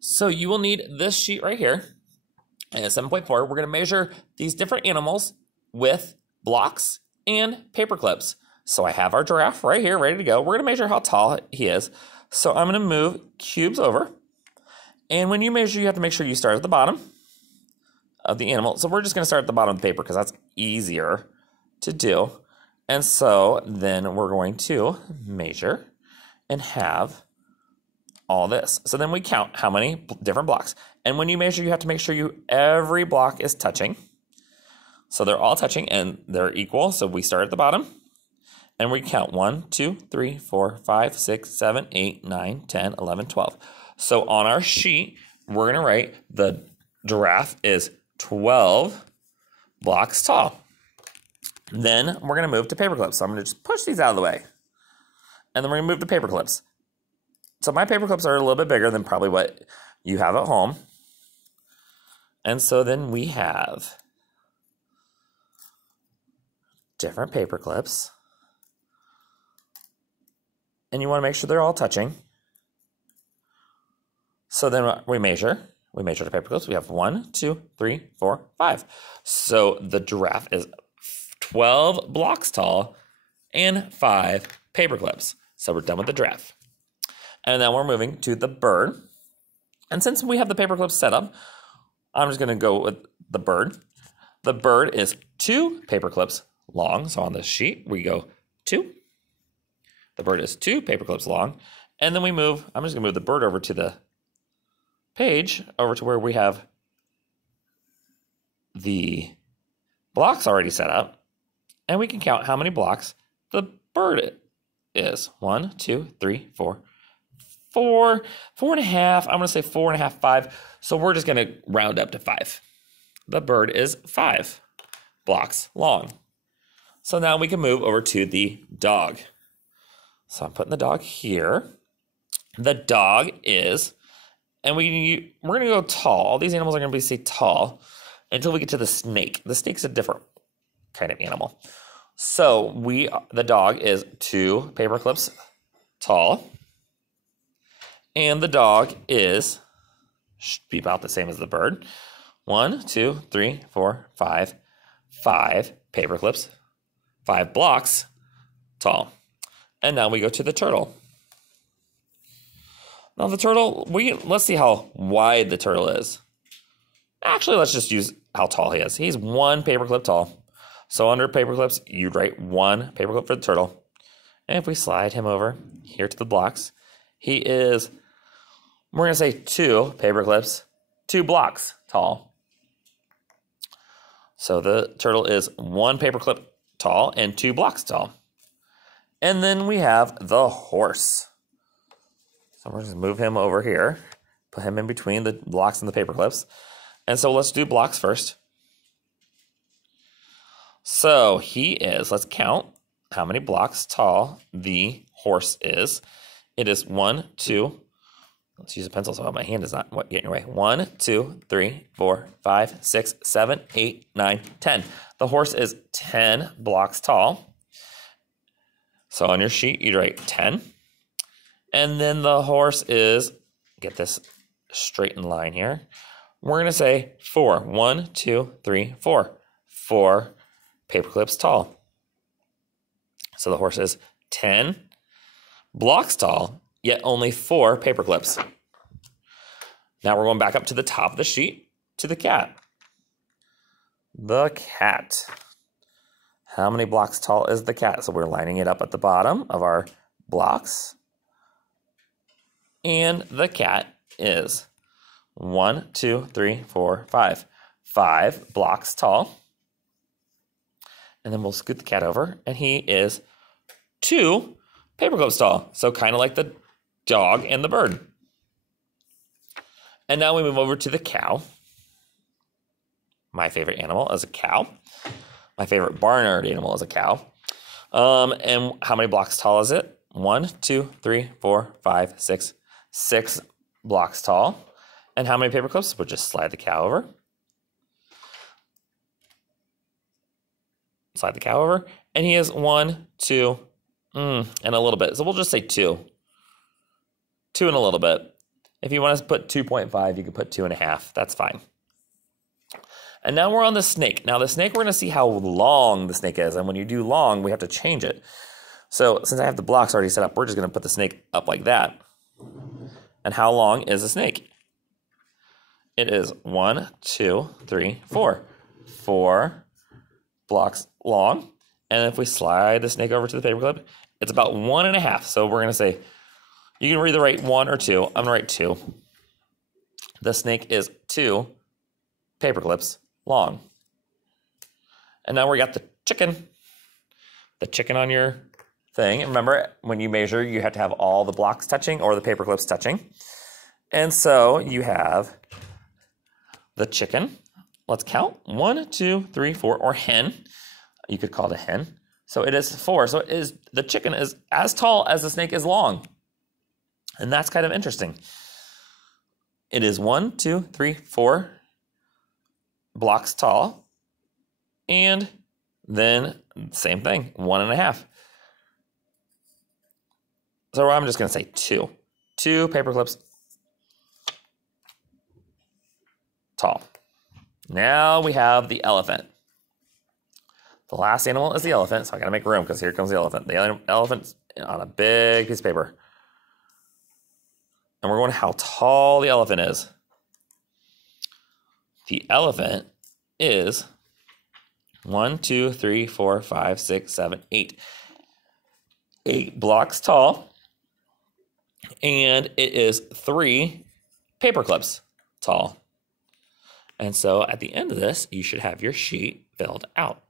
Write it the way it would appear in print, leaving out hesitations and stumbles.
So you will need this sheet right here, and 7.4. We're going to measure these different animals with blocks and paper clips. So I have our giraffe right here, ready to go. We're going to measure how tall he is. So I'm going to move cubes over. And when you measure, you have to make sure you start at the bottom of the animal. So we're just going to start at the bottom of the paper because that's easier to do. And so then we're going to measure and have all this. So then we count how many different blocks. And when you measure, you have to make sure every block is touching. So they're all touching and they're equal. So we start at the bottom and we count 1, 2, 3, 4, 5, 6, 7, 8, 9, 10, 11, 12. So on our sheet, we're going to write the giraffe is 12 blocks tall. Then we're going to move to paper clips. So I'm going to just push these out of the way. And then we're going to move to paper clips. So my paper clips are a little bit bigger than probably what you have at home. And so then we have different paper clips. And you want to make sure they're all touching. So then we measure the paper clips. We have 1, 2, 3, 4, 5. So the giraffe is 12 blocks tall and 5 paper clips. So we're done with the giraffe. And now we're moving to the bird. And since we have the paper clips set up, I'm just going to go with the bird. The bird is 2 paper clips long. So on this sheet, we go 2. The bird is 2 paper clips long. And then I'm just going to move the bird over to the page, over to where we have the blocks already set up. And we can count how many blocks the bird is. 1, 2, 3, 4, 4, 4.5. I'm going to say 4.5, 5. So we're just going to round up to 5. The bird is 5 blocks long. So now we can move over to the dog. So I'm putting the dog here. The dog is, and we're going to go tall. All these animals are going to be tall until we get to the snake. The snake's a different kind of animal. So the dog is 2 paper clips tall. And the dog should be about the same as the bird. 1, 2, 3, 4, 5. 5 paper clips, 5 blocks tall. And now we go to the turtle. Now the turtle, let's see how wide the turtle is. Actually, let's just use how tall he is. He's 1 paper clip tall. So under paper clips, you'd write 1 paper clip for the turtle. And if we slide him over here to the blocks, we're going to say 2 paper clips, 2 blocks tall. So the turtle is 1 paper clip tall and 2 blocks tall. And then we have the horse. So we're just move him over here, put him in between the blocks and the paper clips. And so let's do blocks first. So let's count how many blocks tall the horse is. It is 1, 2, let's use a pencil so my hand is not getting in your way. 1, 2, 3, 4, 5, 6, 7, 8, 9, 10. The horse is 10 blocks tall. So on your sheet, you'd write 10. And then the horse is, get this straight in line here. We're going to say 4. 1, 2, 3, 4. 4 paper clips tall. So the horse is 10 blocks tall, yet only 4 paper clips. Now we're going back up to the top of the sheet to the cat. The cat. How many blocks tall is the cat? So we're lining it up at the bottom of our blocks. And the cat is 1, 2, 3, 4, 5. 5 blocks tall. And then we'll scoot the cat over, and he is 2 paper clips tall. So kind of like the dog and the bird. And now we move over to the cow. My favorite animal is a cow. My favorite barnyard animal is a cow. And how many blocks tall is it? 1, 2, 3, 4, 5, 6. 6 blocks tall. And how many paper clips? We'll just slide the cow over. Slide the cow over. And he is 1, 2, and a little bit. So we'll just say 2. 2 and a little bit. If you want to put 2.5, you can put 2.5. That's fine. And now we're on the snake. Now the snake, we're going to see how long the snake is. And when you do long, we have to change it. So since I have the blocks already set up, we're just going to put the snake up like that. And how long is the snake? It is 1, 2, 3, 4. 4 blocks long. And if we slide the snake over to the paperclip, it's about 1.5. So we're going to say, you can either write 1 or 2. I'm going to write 2. The snake is 2 paperclips long. And now we got the chicken. The chicken on your thing. Remember, when you measure, you have to have all the blocks touching or the paperclips touching. And so you have the chicken. Let's count. 1, 2, 3, 4, or hen. You could call it a hen. So it is 4. So the chicken is as tall as the snake is long. And that's kind of interesting. It is 1, 2, 3, 4 blocks tall. And then same thing, 1.5. So I'm just going to say 2. 2 paperclips tall. Now we have the elephant. The last animal is the elephant, so I got to make room because here comes the elephant. The elephant's on a big piece of paper. And we're going to how tall the elephant is. The elephant is 1, 2, 3, 4, 5, 6, 7, 8. 8 blocks tall. And it is 3 paperclips tall. And so at the end of this, you should have your sheet filled out.